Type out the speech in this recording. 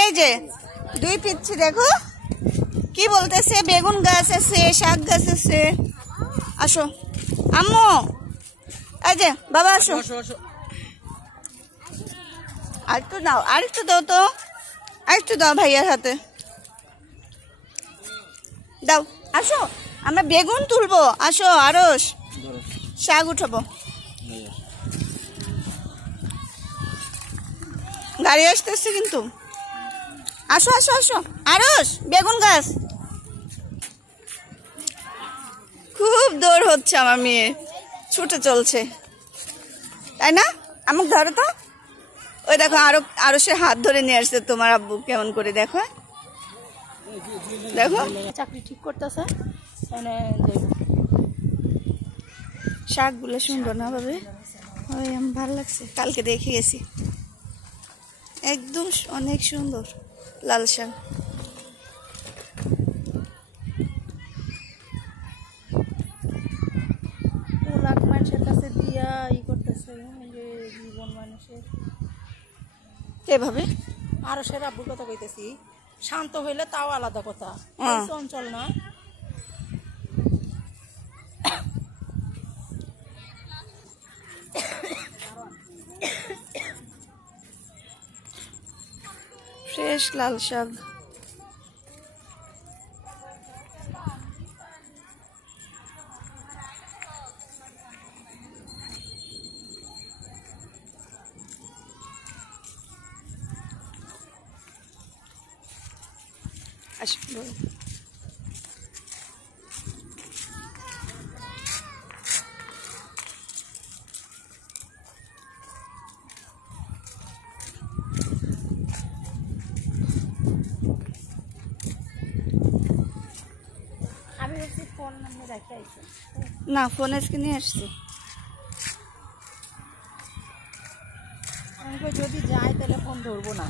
এই যে দুই পিচ্ছি দেখো কি বলতেছে, বেগুন গাছ আছে, শাক গাছ আছে। আসো আম্মু, এই যে বাবা আসো, আরেকটু দাও, আরেকটু দাও তো, আরেকটু দাও ভাইয়ার হাতে দাও। আসো আমরা বেগুন তুলবো, আসো আরস, শাক উঠাবো। গাড়ি আসতেছে কিন্তু, আসো আসো আসো আরস, বেগুন গাছ। খুব দৌড় হচ্ছে আমার মেয়ে, ছুটে চলছে তাই না? আমাকে ধরো তো, ওই দেখো আরো সে হাত ধরে নিয়ে আসছে তোমার আব্বু, কেমন করে দেখো দেখো চাকরি ঠিক করতেছে। শাকগুলো সুন্দর না ভাবে, ওই আমার ভালো লাগছে, কালকে দেখে গেছি, একদম অনেক সুন্দর লাল শাক। মানুষের কাছে দিয়া ই করতেছে, জীবন মানুষের এভাবে আরো সে আব্বুর কথা কইতেছি, শান্ত হইলে তাও আলাদা কথা, চঞ্চল না। ফ্রেশ লাল শাক। আসো না, ফোন আজকে নিয়ে আসছি। যদি যাই তাহলে ফোন ধরবো না।